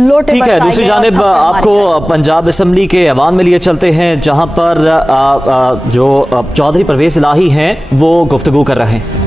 लोटे। ठीक है, दूसरी जानिब आपको पंजाब असम्बली के ऐवान में लिए चलते हैं, जहां पर जो चौधरी परवेज़ इलाही हैं वो गुफ्तगू कर रहे हैं।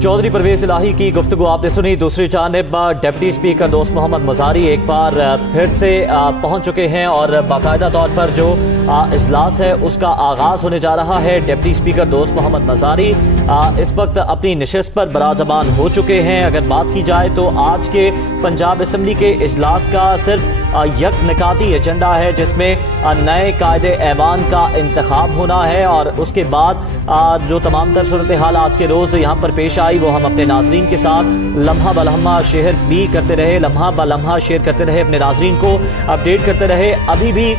चौधरी परवेज़ इलाही की गुफ्तगू आपने सुनी। दूसरी जानिब डिप्टी स्पीकर दोस्त मोहम्मद मज़ारी एक बार फिर से पहुंच चुके हैं और बाकायदा तौर पर जो इजलास है उसका आगाज़ होने जा रहा है। डिप्टी स्पीकर दोस्त मोहम्मद मज़ारी इस वक्त अपनी नशिस्त पर बराजबान हो चुके हैं। अगर बात की जाए तो आज के पंजाब असम्बली के इजलास का सिर्फ यक निकाती एजेंडा है, जिसमें नए कायदे ऐवान का इंतखाब होना है और उसके बाद जो तमाम तर सूरत हाल आज के रोज़ यहाँ पर पेश आई वो हम अपने नाजरीन के साथ लम्हा ब लम्हा शेयर भी करते रहे, लम्हा ब लम्हा शेयर करते रहे, अपने नाजरीन को अपडेट करते रहे। अभी भी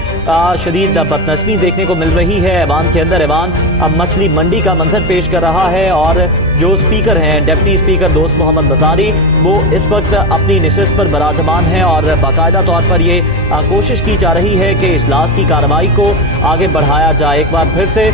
शदीद बदनस्मी देखने को मिल रही है ऐवान के अंदर। ऐवान मछली मंडी का मंजर पेश कर रहा है और जो स्पीकर हैं डिप्टी स्पीकर दोस्त मोहम्मद मज़ारी वो इस वक्त अपनी नशिस्त पर बराजमान हैं और बाकायदा तौर पर ये कोशिश की जा रही है कि इजलास की कार्रवाई को आगे बढ़ाया जाए। एक बार फिर से